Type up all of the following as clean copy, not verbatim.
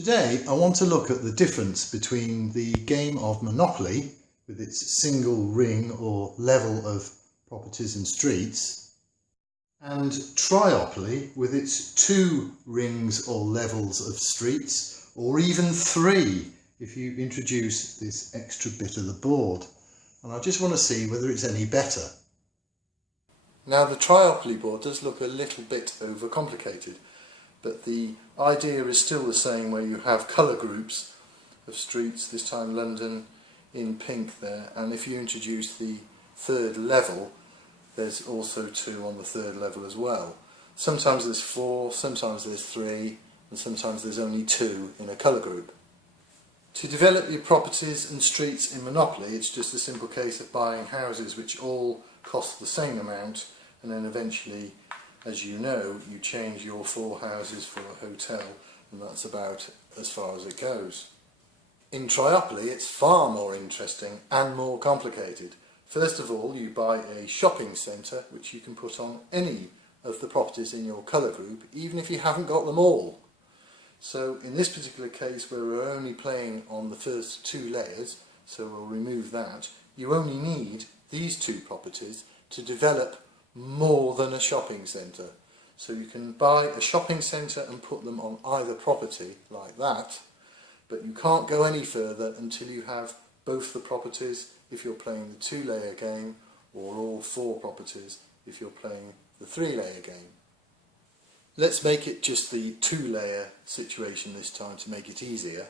Today I want to look at the difference between the game of Monopoly with its single ring or level of properties and streets and Triopoly with its two rings or levels of streets, or even three if you introduce this extra bit of the board. And I just want to see whether it's any better. Now the Triopoly board does look a little bit overcomplicated, but the idea is still the same, where you have colour groups of streets, this time London in pink there, and if you introduce the third level, there's also two on the third level as well. Sometimes there's four, sometimes there's three, and sometimes there's only two in a colour group. To develop your properties and streets in Monopoly, it's just a simple case of buying houses which all cost the same amount, and then eventually, as you know, you change your four houses for a hotel, and that's about as far as it goes. In Triopoly it's far more interesting and more complicated. First of all, you buy a shopping centre which you can put on any of the properties in your colour group, even if you haven't got them all. So in this particular case, where we're only playing on the first two layers, so we'll remove that, you only need these two properties to develop more than a shopping centre. So you can buy a shopping centre and put them on either property like that, but you can't go any further until you have both the properties if you're playing the two-layer game, or all four properties if you're playing the three-layer game. Let's make it just the two-layer situation this time to make it easier,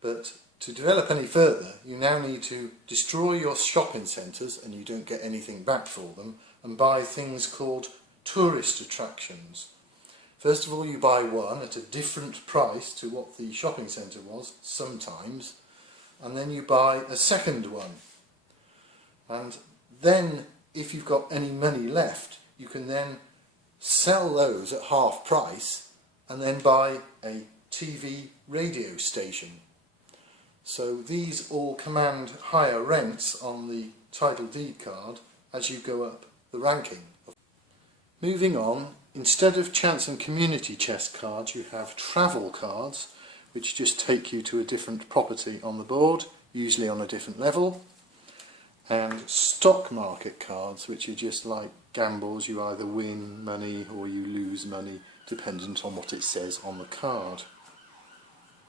but to develop any further you now need to destroy your shopping centres, and you don't get anything back for them, and buy things called tourist attractions. First of all, you buy one at a different price to what the shopping centre was sometimes, and then you buy a second one. And then if you've got any money left, you can then sell those at half price and then buy a TV radio station. So these all command higher rents on the title deed card as you go up the ranking. Moving on, instead of chance and community chest cards, you have travel cards which just take you to a different property on the board, usually on a different level, and stock market cards which are just like gambles. You either win money or you lose money dependent on what it says on the card.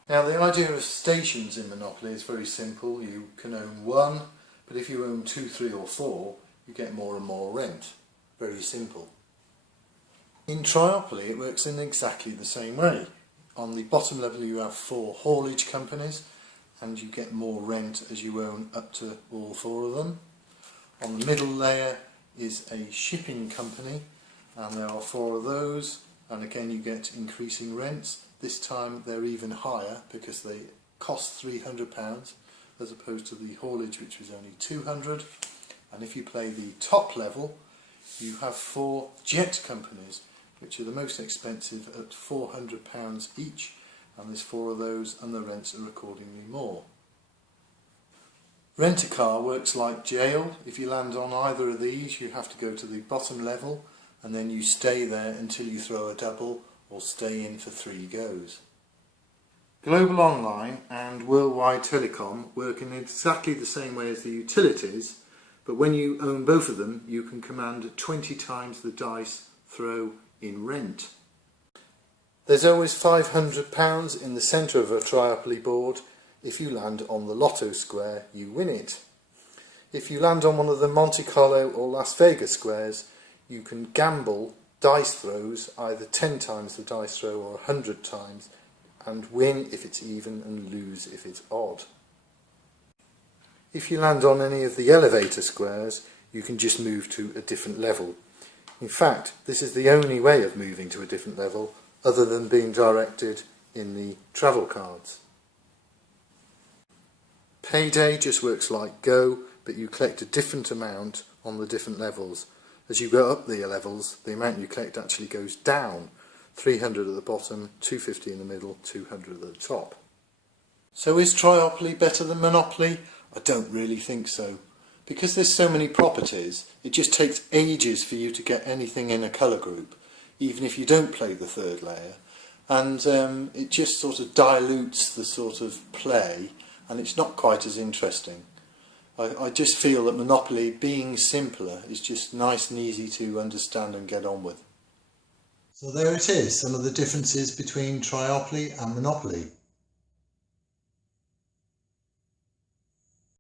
Now the idea of stations in Monopoly is very simple. You can own one, but if you own 2, 3 or 4 you get more and more rent. Very simple. In Triopoly it works in exactly the same way. On the bottom level you have 4 haulage companies, and you get more rent as you own up to all 4 of them. On the middle layer is a shipping company, and there are 4 of those, and again you get increasing rents. This time they're even higher because they cost £300 as opposed to the haulage which was only £200. And if you play the top level, you have 4 jet companies which are the most expensive at £400 each, and there's 4 of those and the rents are accordingly more. Rent-a-car works like jail. If you land on either of these you have to go to the bottom level and then you stay there until you throw a double or stay in for 3 goes. Global Online and Worldwide Telecom work in exactly the same way as the utilities, but when you own both of them you can command 20 times the dice throw in rent. There's always £500 in the centre of a Triopoly board. If you land on the Lotto square, you win it. If you land on one of the Monte Carlo or Las Vegas squares, you can gamble dice throws, either 10 times the dice throw or 100 times, and win if it's even and lose if it's odd. If you land on any of the elevator squares, you can just move to a different level. In fact, this is the only way of moving to a different level other than being directed in the travel cards. Payday just works like Go, but you collect a different amount on the different levels. As you go up the levels, the amount you collect actually goes down. 300 at the bottom, 250 in the middle, 200 at the top. So is Triopoly better than Monopoly? I don't really think so. Because there's so many properties, it just takes ages for you to get anything in a colour group, even if you don't play the third layer. and it just sort of dilutes the sort of play, and it's not quite as interesting. I just feel that Monopoly, being simpler, is just nice and easy to understand and get on with. So there it is, some of the differences between Triopoly and Monopoly.